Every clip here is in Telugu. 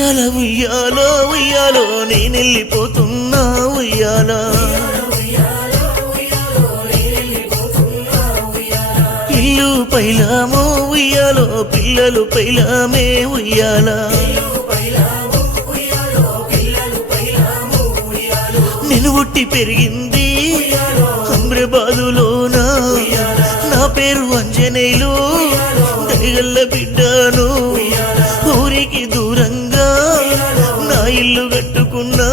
ఉయ్యాల ఉయ్యాలో ఉయ్యాలో నేనెళ్ళిపోతున్నా ఉయ్యాల ఇల్లు పైలామో ఉయ్యాలో పిల్లలు పైలామే ఉయ్యాల నేను పుట్టి పెరిగింది హైదరాబాదులోనా నా పేరు అంజనేయులు దయగల్ల బిడ్డను ఊరికి దూరంగా నా ఇల్లు కట్టుకున్నా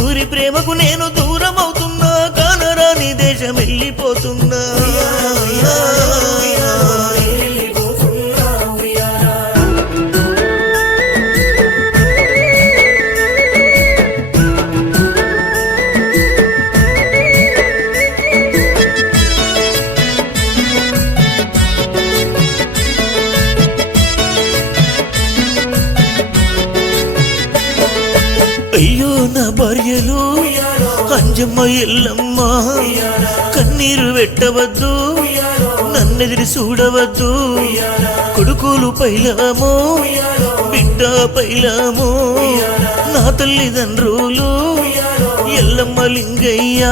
ఊరి ప్రేమకు నేను దూరం అవుతున్నా కానరాని దేశం వెళ్ళిపోతున్నా అయ్యో నా భార్యలు అంజమ్మ ఎల్లమ్మ కన్నీరు పెట్టవద్దు నన్నెదిరి చూడవద్దు కొడుకులు పైలామో బిడ్డ పైలామో నా తల్లిదండ్రులు ఎల్లమ్మ లింగయ్య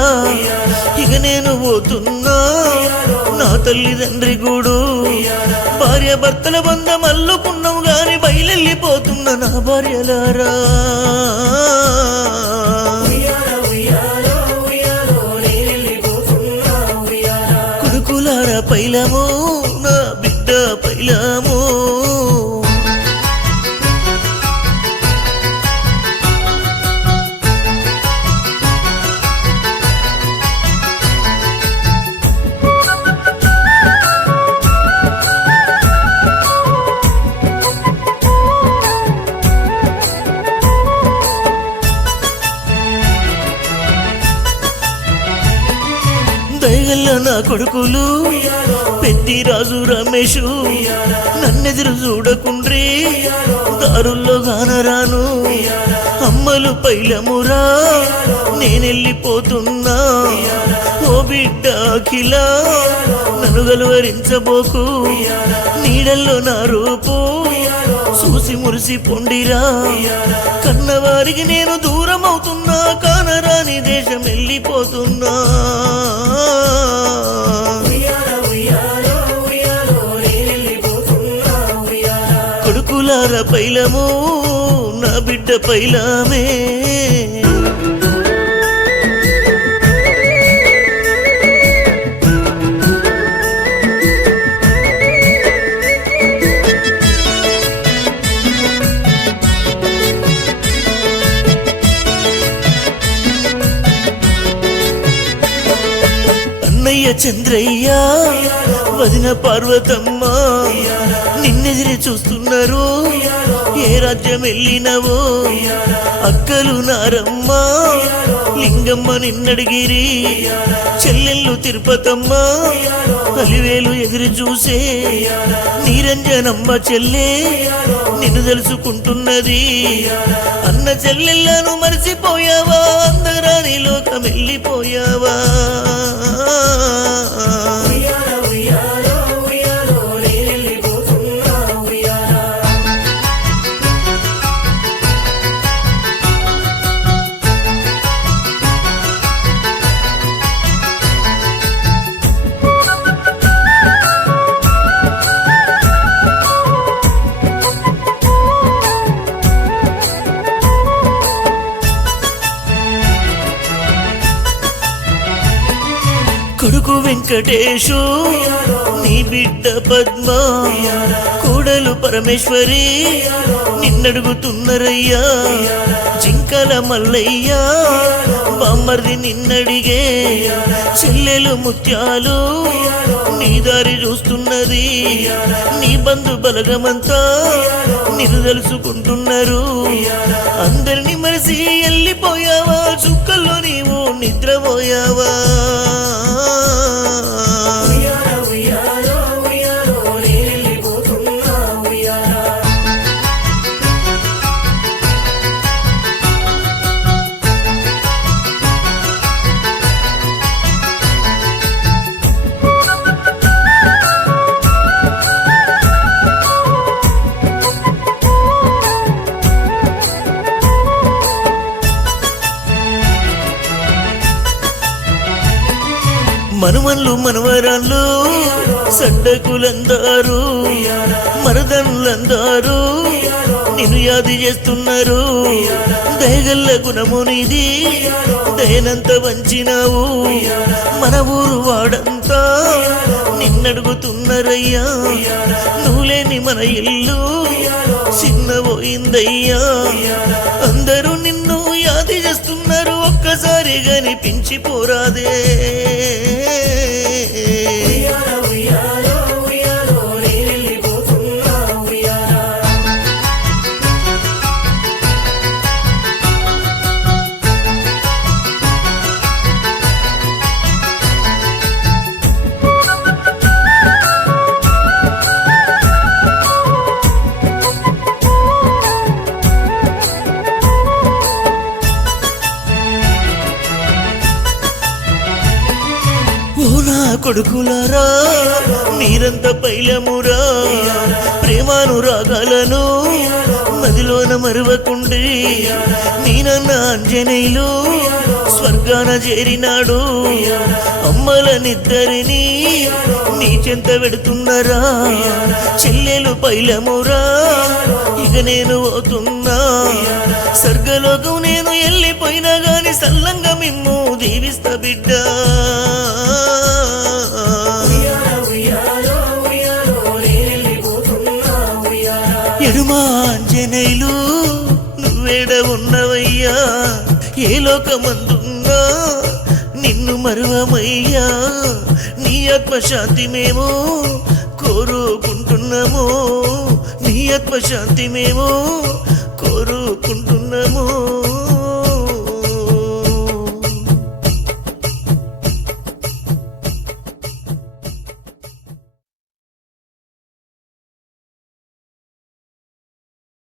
ఇక నేను పోతున్నా నా తల్లిదండ్రి గూడు భార్య భర్తల బంధం అల్లుకున్నావు గాని బయలెళ్ళిపోతున్నా నా భార్యలారా కొడుకులారా పైలామో నా బిడ్డ పైలామో దయగల్ల నా కొడుకులు పెద్ది రాజు రమేషు నన్నెదురు చూడకుండ్రి దారుల్లో గానరాను అమ్మలు పైలమురా నేనెళ్ళిపోతున్నా ఓ బిడ్డ అఖిల నన్ను గలువరించబోకు నీడల్లో నా రూపు చూసి మురిసి పొండిరా కన్నవారికి నేను దూరం అవుతున్నా కానరాని దేశం వెళ్ళిపోతున్నా కొడుకులార పైలము నా బిడ్డ పైలామే అన్నయ్య చంద్రయ్య వదిన పార్వతమ్మ నిన్నెదిరి చూస్తున్నారు ఏ రాజ్యం వెళ్ళినవో అక్కలు నారమ్మ లింగమ్మ నిన్నడిగిరి చెల్లెళ్ళు తిరుపతమ్మ అలివేలు ఎదురు చూసే నీరంజనమ్మ చెల్లె నిన్ను తెలుసుకుంటున్నది అన్న చెల్లెళ్ళను మరిచిపోయావా అందరాని లోకం వెళ్ళిపోయావా కొడుకు వెంకటేశు నీ బిడ్డ పద్మ కోడలు పరమేశ్వరి నిన్నడుగుతున్నారయ్యా జింకల మల్లయ్య బామ్మర్ది నిన్నడిగే చెల్లెలు ముత్యాలు నీ దారి చూస్తున్నది నీ బంధు బలగమంతా నిన్ను తెలుసుకుంటున్నారు అందరినీ మరిసి వెళ్ళిపోయావా చుక్కల్లో నీవు నిద్రపోయావా మనుమన్లు మనవరాళ్ళు సడ్డకులందరూ మరదనులందరూ నిన్ను యాది చేస్తున్నారు. దయగల్ల గుణము నీది దయనంత వంచినావు. మన ఊరు వాడంతా నిన్నడుగుతున్నారయ్యా. నువ్వు లేని మన ఇల్లు చిన్నపోయిందయ్యా. అందరూ నిన్ను యాది చేస్తున్నారు. ఒక్కసారి కనిపించి పోరాదే. ఓ నా కొడుకులారా మీరంత పైలమురా. ప్రేమానురాగాలను మదిలోన మరువకుండి. నేనన్న ఆంజనేయులు స్వర్గాన చేరినాడు. అమ్మలనిద్దరిని నీ చెంత పెడుతున్నారా. చెల్లెలు పైలమురా ఇక నేను పోతున్నా. స్వర్గలోకం నేను వెళ్ళిపోయినా గాని సల్లంగా మిమ్ము దీవిస్తా బిడ్డ. ఎడుమా ఆంజనేయులు నువ్వేడ ఉన్నవయ్యా. ఏ లోకమందున్నా నిన్ను మరువమయ్యా. నీ ఆత్మశాంతి మేము కోరుకుంటున్నాము. నీ ఆత్మశాంతి మేము కోరుకుంటున్నాము.